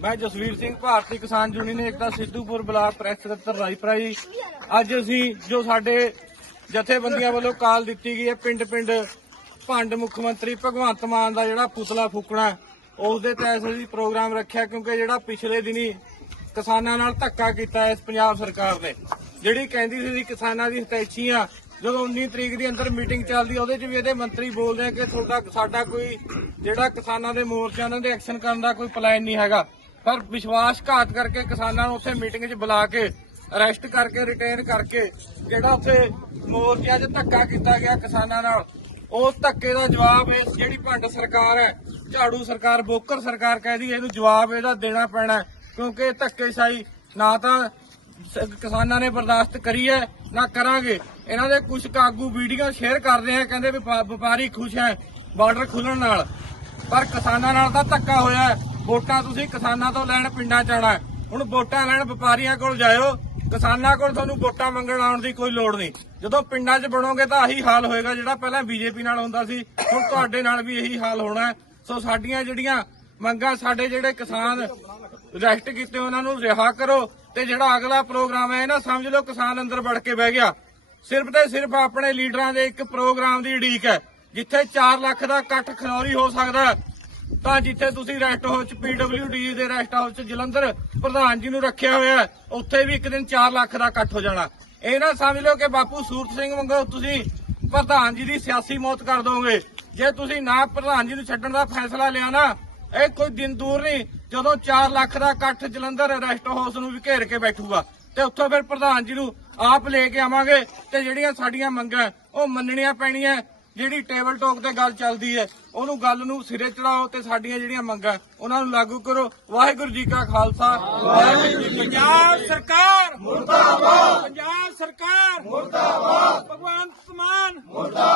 ਮੈਂ Jasvir Singh, Bharti Kisan union Ekta Sidhupur block press ਸਕੱਤਰ ਰਾਜਪੁਰਾ ਜੀ ਅੱਜ ਅਸੀਂ ਜੋ ਸਾਡੇ ਜਥੇਬੰਦੀਆਂ ਵੱਲੋਂ ਕਾਲ ਦਿੱਤੀ ਗਈ ਹੈ ਪਿੰਡ ਪਿੰਡ ਭੰਡ ਮੁੱਖ ਮੰਤਰੀ ਭਗਵੰਤ ਮਾਨ ਦਾ ਜਿਹੜਾ ਪੁਤਲਾ ਫੂਕਣਾ ਉਸ ਦੇ ਤਹਿਤ ਅਸੀਂ ਪ੍ਰੋਗਰਾਮ ਰੱਖਿਆ ਕਿਉਂਕਿ ਜਿਹੜਾ ਪਿਛਲੇ ਦਿਨੀ ਕਿਸਾਨਾਂ ਨਾਲ ਧੱਕਾ ਕੀਤਾ ਇਸ ਪੰਜਾਬ ਸਰਕਾਰ ਨੇ, ਜਿਹੜੀ ਕਹਿੰਦੀ ਸੀ ਕਿਸਾਨਾਂ ਦੀ ਹਤੈਸ਼ੀ ਆ। ਜਦੋਂ 19 ਤਰੀਕ ਦੀ ਅੰਦਰ ਮੀਟਿੰਗ ਚੱਲਦੀ, ਉਹਦੇ 'ਚ ਵੀ ਇਹਦੇ ਮੰਤਰੀ ਬੋਲਦੇ ਆ ਕਿ ਤੁਹਾਡਾ, ਸਾਡਾ ਕੋਈ ਜਿਹੜਾ ਕਿਸਾਨਾਂ ਦੇ ਮੋਰਚਾ ਉਹਨਾਂ ਦੇ ਐਕਸ਼ਨ ਕਰਨ ਦਾ ਕੋਈ ਪਲਾਨ ਨਹੀਂ ਹੈਗਾ। ਪਰ ਵਿਸ਼ਵਾਸਘਾਤ ਕਰਕੇ ਕਿਸਾਨਾਂ ਨੂੰ ਉੱਥੇ ਮੀਟਿੰਗ 'ਚ ਬੁਲਾ ਕੇ ਅਰੈਸਟ ਕਰਕੇ ਰਿਟੇਨ ਕਰਕੇ ਜਿਹੜਾ ਉੱਥੇ ਮੋਰਚਿਆਂ 'ਚ ਧੱਕਾ ਕੀਤਾ ਗਿਆ ਕਿਸਾਨਾਂ ਨਾਲ, ਉਸ ਧੱਕੇ ਦਾ ਜਵਾਬ ਇਸ ਜਿਹੜੀ ਭੰਡ ਸਰਕਾਰ ਹੈ, ਝਾੜੂ ਸਰਕਾਰ, ਬੋਕਰ ਸਰਕਾਰ ਕਹਿੰਦੀ ਇਹਨੂੰ ਜਵਾਬ ਇਹਦਾ ਦੇਣਾ ਪੈਣਾ ਕਿਉਂਕਿ ਇਹ ਧੱਕੇਸ਼ਾਹੀ ਨਾ ਤਾਂ ਕਿਸਾਨਾਂ ਨੇ ਬਰਦਾਸ਼ਤ ਕਰੀ ਹੈ, ਨਾ ਕਰਾਂਗੇ। ਇਹਨਾਂ ਦੇ ਕੁਝ ਕਾਗੂ ਵੀਡੀਓ ਸ਼ੇਅਰ ਕਰਦੇ ਆ ਕਹਿੰਦੇ ਵਪਾ- ਵਪਾਰੀ ਖੁਸ਼ ਹੈ ਬਾਰਡਰ ਖੁੱਲਣ ਨਾਲ, ਪਰ ਕਿਸਾਨਾਂ ਨਾਲ ਤਾਂ ਧੱਕਾ ਹੋਇਆ ਵੋਟਾਂ ਤੁਸੀਂ ਕਿਸਾਨਾਂ ਤੋਂ ਲੈਣ ਪਿੰਡਾਂ ਚ ਆਉਣਾ ਹੁਣ ਵੋਟਾਂ ਲੈਣ ਵਪਾਰੀਆਂ ਕੋਲ ਜਾਇਓ, ਕਿਸਾਨਾਂ ਕੋਲ ਤੁਹਾਨੂੰ ਵੋਟਾਂ ਮੰਗਣ ਆਉਣ ਦੀ ਕੋਈ ਲੋੜ ਨਹੀਂ। ਜਦੋਂ ਪਿੰਡਾਂ 'ਚ ਬਣੋਗੇ ਤਾਂ ਆਹੀ ਹਾਲ ਹੋਏਗਾ ਜਿਹੜਾ ਪਹਿਲਾਂ ਬੀਜੇਪੀ ਨਾਲ ਹੁੰਦਾ ਸੀ, ਹੁਣ ਤੁਹਾਡੇ ਨਾਲ ਵੀ ਇਹੀ ਹਾਲ ਹੋਣਾ ਸੋ ਸਾਡੀਆਂ ਜਿਹੜੀਆਂ ਮੰਗਾਂ, ਸਾਡੇ ਜਿਹੜੇ ਕਿਸਾਨ ਰੈਸਟ ਕੀਤੇ, ਉਹਨਾਂ ਨੂੰ ਰਿਹਾ ਕਰੋ ਤੇ ਜਿਹੜਾ ਅਗਲਾ ਪ੍ਰੋਗਰਾਮ ਹੈ ਇਹ ਨਾ, ਸਮਝ ਲਓ ਕਿਸਾਨ ਅੰਦਰ ਵੜ ਕੇ ਬਹਿ ਗਿਆ। ਸਿਰਫ ਤੇ ਸਿਰਫ ਆਪਣੇ ਲੀਡਰਾਂ ਦੇ ਇੱਕ ਪ੍ਰੋਗਰਾਮ ਦੀ ਉਡੀਕ ਹੈ, ਜਿੱਥੇ 4 ਲੱਖ ਦਾ ਇਕੱਠ ਖਨੌਰੀ ਹੋ ਸਕਦਾ ਤਾਂ ਜਿੱਥੇ ਤੁਸੀਂ ਰੈਸਟ ਹਾਊਸ ਪੀਡਬਲਯੂਡੀ ਦੇ ਰੈਸਟ ਹਾਊਸ ਜਲੰਧਰ ਪ੍ਰਧਾਨ ਜੀ ਨੂੰ ਰੱਖਿਆ ਹੋਇਆ ਉੱਥੇ ਵੀ ਇੱਕ ਦਿਨ 4 ਲੱਖ ਦਾ ਇਕੱਠ ਹੋ ਜਾਣਾ। ਇਹ ਨਾ ਸਮਝ ਲਓ ਕਿ ਬਾਪੂ ਸੂਰਤ ਸਿੰਘ ਵਾਂਗੂ ਤੁਸੀਂ ਪ੍ਰਧਾਨ ਜੀ ਦੀ ਸਿਆਸੀ ਮੌਤ ਕਰ ਦੋਗੇ। ਜੇ ਤੁਸੀਂ ਨਾ ਪ੍ਰਧਾਨ ਜੀ ਨੂੰ ਛੱਡਣ ਦਾ ਫੈਸਲਾ ਲਿਆ ਨਾ, ਇਹ ਕੋਈ ਦਿਨ ਦੂਰ ਨਹੀਂ, ਜਦੋਂ 4 ਲੱਖ ਦਾ ਇਕੱਠ ਜਲੰਧਰ ਰੈਸਟ ਹਾਊਸ ਨੂੰ ਵੀ ਘੇਰ ਕੇ ਬੈਠੂਗਾ। ਤੇ ਉੱਥੋਂ ਫਿਰ ਪ੍ਰਧਾਨ ਜੀ ਨੂੰ ਆਪ ਲੈ ਕੇ ਆਵਾਂਗੇ ਤੇ ਜਿਹੜੀਆਂ ਸਾਡੀਆਂ ਮੰਗਾਂ, ਉਹ ਮੰਨਣੀਆਂ ਪੈਣੀਆਂ। ਜਿਹੜੀ ਟੇਬਲ ਟੋਕ ਤੇ ਗੱਲ ਚੱਲਦੀ ਹੈ, ਉਹਨੂੰ ਗੱਲ ਨੂੰ ਸਿਰੇ ਚੜਾਓ ਤੇ ਸਾਡੀਆਂ ਜਿਹੜੀਆਂ ਮੰਗਾਂ, ਉਹਨਾਂ ਨੂੰ ਲਾਗੂ ਕਰੋ। ਵਾਹਿਗੁਰੂ ਜੀ ਕਾ ਖਾਲਸਾ, ਵਾਹਿਗੁਰੂ ਜੀ ਪੰਜਾਬ ਸਰਕਾਰ ਮੁਰਦਾਬਾਦ। ਪੰਜਾਬ ਸਰਕਾਰ ਮੁਰਦਾਬਾਦ। ਭਗਵਾਨ ਸਮਾਨ ਮੁਰਦਾਬਾਦ।